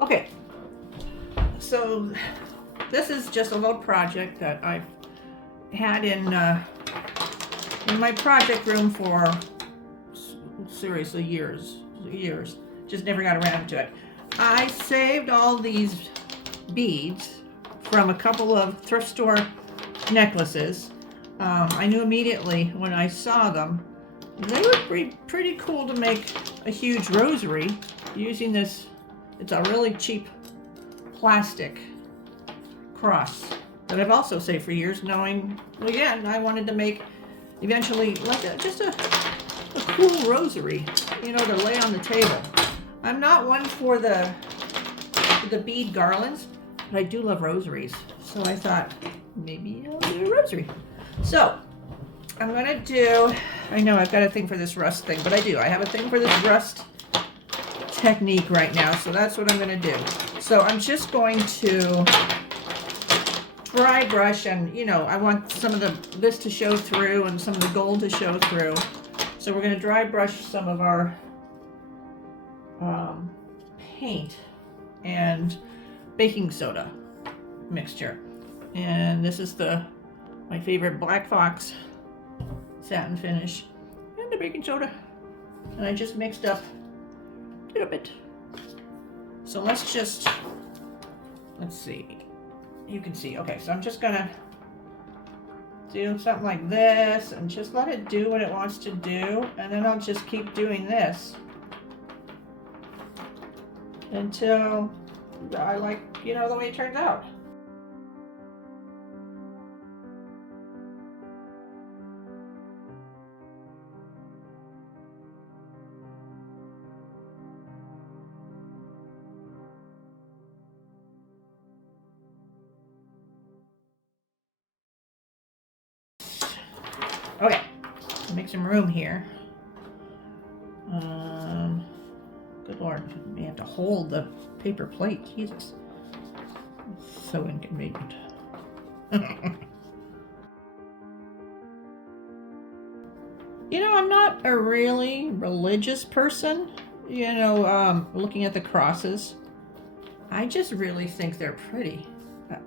Okay, so this is just a little project that I've had in my project room for seriously years. Just never got around to it. I saved all these beads from a couple of thrift store necklaces. I knew immediately when I saw them they would be pretty cool to make a huge rosary using this. It's a really cheap plastic cross that I've also saved for years, knowing, again, I wanted to make eventually like just a cool rosary, to lay on the table. I'm not one for the bead garlands, but I do love rosaries. So I thought maybe I'll do a rosary. So I'm gonna do, I know I've got a thing for this rust thing, but I have a thing for this rust technique right now. So that's what I'm gonna do. So I'm just going to dry brush, and I want some of this to show through and some of the gold to show through. So we're going to dry brush some of our paint and baking soda mixture. And this is my favorite Black Fox satin finish and the baking soda. And I just mixed up a little bit. So let's see. You can see. Okay, so I'm just gonna do something like this and just let it do what it wants to do, and then I'll just keep doing this until I like, the way it turns out. Okay, make some room here. Good Lord, we have to hold the paper plate. Jesus, it's so inconvenient. I'm not a really religious person. Looking at the crosses, I just really think they're pretty.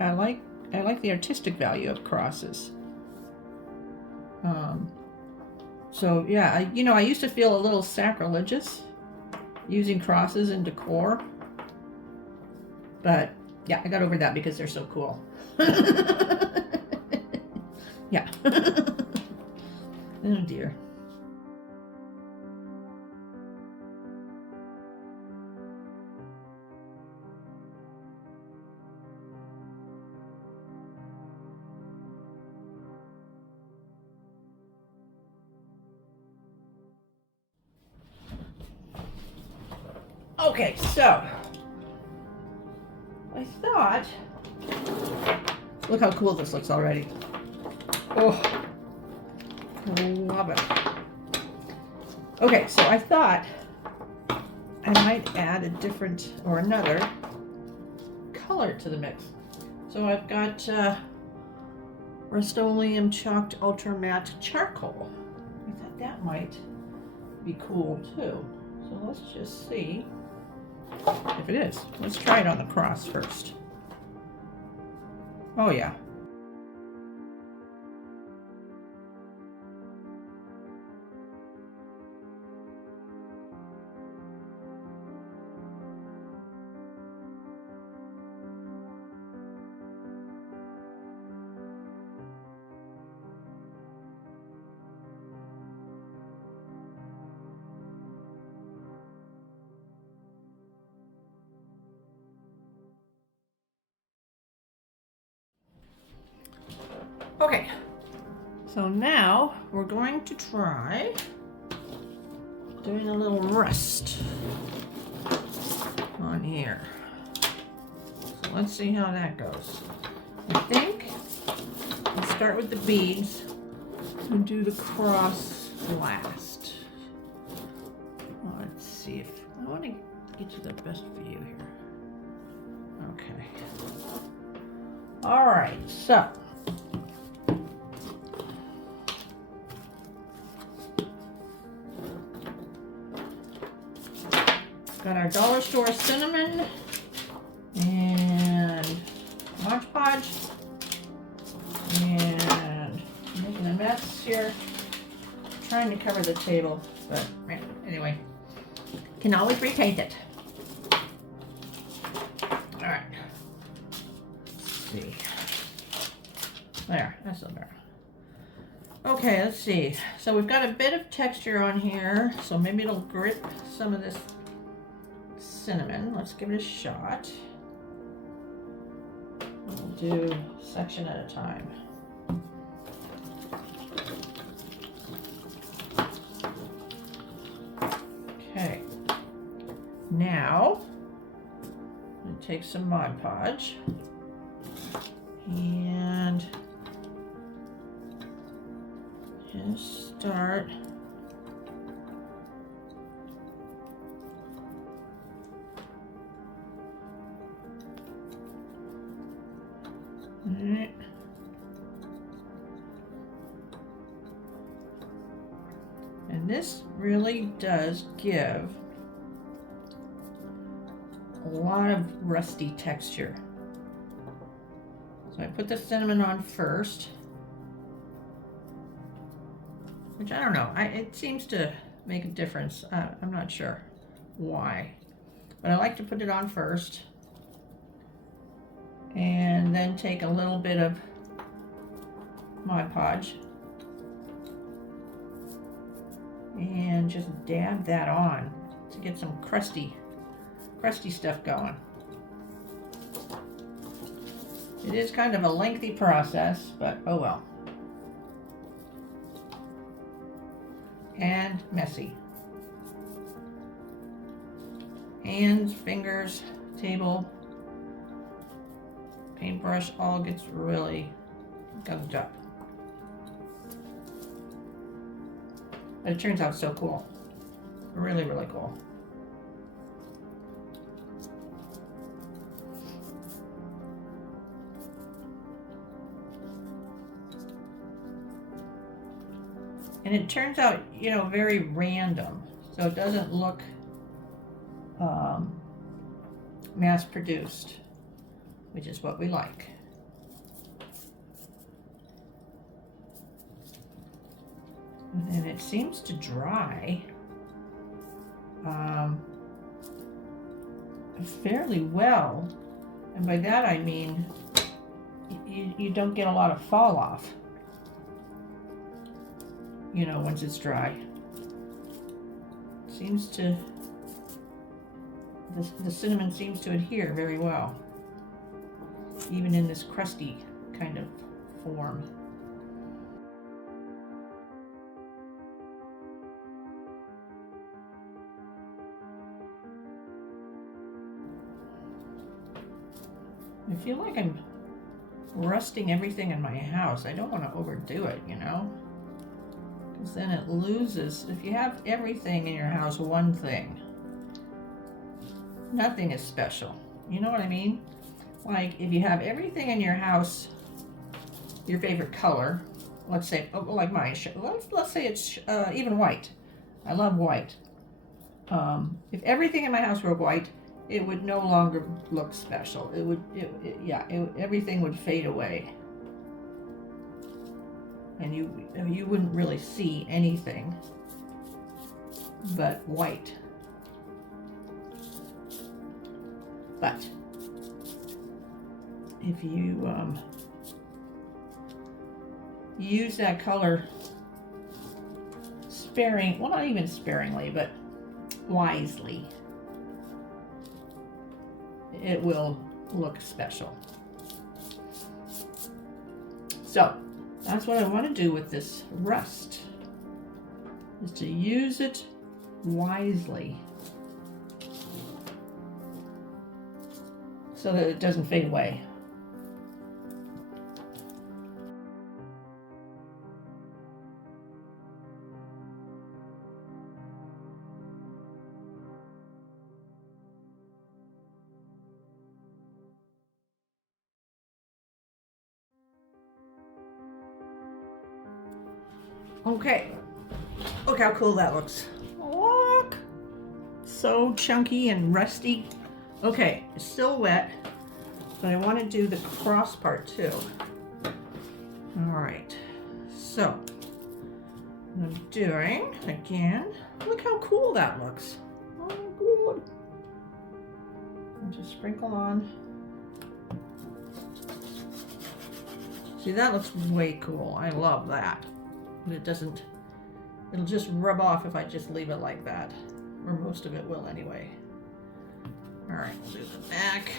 I like the artistic value of crosses. So yeah, I used to feel a little sacrilegious using crosses in decor, but yeah, I got over that because they're so cool. Yeah. Oh dear. Okay, so I thought, look how cool this looks already. Oh, love it. Okay, so I thought I might add a different or another color to the mix. So I've got Rust-Oleum Chalked Ultra Matte Charcoal. I thought that might be cool too. So let's just see if it is. Let's try it on the cross first. Oh yeah. Okay, so now we're going to try doing a little rust on here. So let's see how that goes. I think I'll start with the beads and do the cross last. Let's see if I want to get to the best view here. Okay. All right, so got our dollar store cinnamon Podge. And making a mess here. Trying to cover the table, but anyway, can always repaint it. All right. Let's see. There, that's a little better. Okay, let's see. So we've got a bit of texture on here, so maybe it'll grip some of this cinnamon. Let's give it a shot. We'll do a section at a time. Okay, now I'm going to take some Mod Podge and just start and this really does give a lot of rusty texture. So I put the cinnamon on first, which I don't know, it seems to make a difference. I'm not sure why, but I like to put it on first and then take a little bit of Mod Podge and just dab that on to get some crusty stuff going. It is kind of a lengthy process, but oh well. And messy. Hands, fingers, table, paintbrush, all gets really gunked up. But it turns out so cool. Really, really cool. And it turns out, you know, very random. So it doesn't look mass produced, which is what we like. And it seems to dry fairly well. And by that I mean you don't get a lot of fall off, you know, once it's dry. Seems to, the cinnamon seems to adhere very well, even in this crusty kind of form. I feel like I'm rusting everything in my house. I don't want to overdo it, you know? Because then it loses. If you have everything in your house, one thing, nothing is special. You know what I mean? Like if you have everything in your house, your favorite color, let's say, like mine, let's say it's even white. I love white. If everything in my house were white, it would no longer look special. Everything would fade away. And you wouldn't really see anything but white. But if you use that color well, not even sparingly, but wisely, it will look special. So that's what I want to do with this rust, is to use it wisely so that it doesn't fade away. Okay, look how cool that looks. Look, so chunky and rusty. Okay, it's still wet, but I want to do the cross part too. All right, so I'm doing again. Look how cool that looks. Oh, good. And just sprinkle on. See, that looks way cool. I love that. But it doesn't, it'll just rub off if I just leave it like that. Or most of it will anyway. All right, we'll do the back.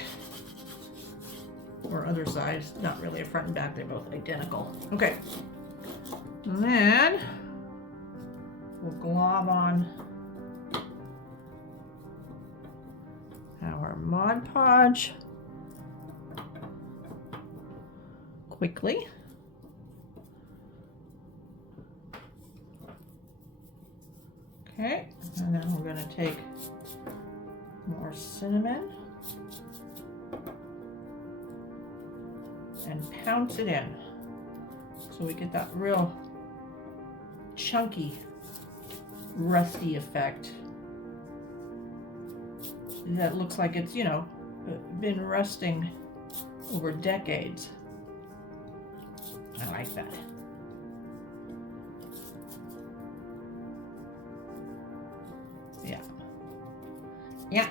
Or other sides, not really a front and back, they're both identical. Okay, and then we'll glob on our Mod Podge quickly. Okay, and then we're going to take more cinnamon and pounce it in so we get that real chunky rusty effect that looks like it's, you know, been rusting over decades. I like that. Yeah. Yeah.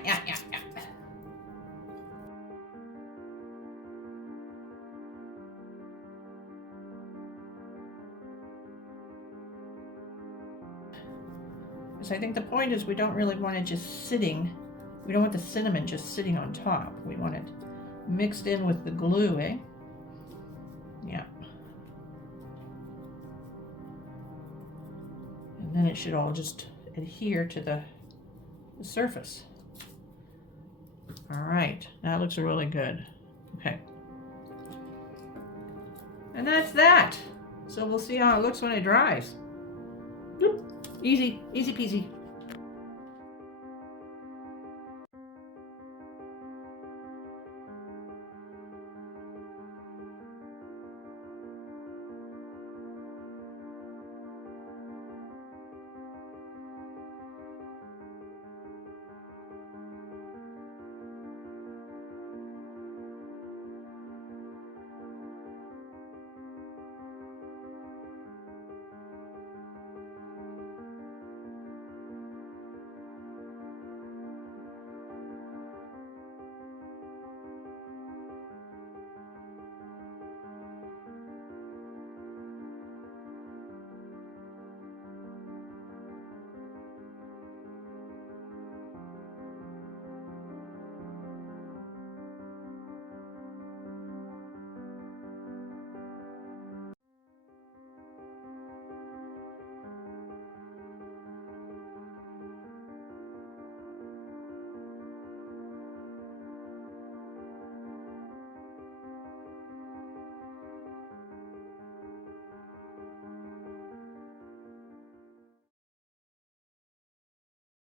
So I think the point is we don't really want it just sitting, we don't want the cinnamon just sitting on top. We want it mixed in with the glue, eh? Yeah. And then it should all just adhere to the surface. All right, that looks really good. Okay. And that's that. So we'll see how it looks when it dries. Easy peasy.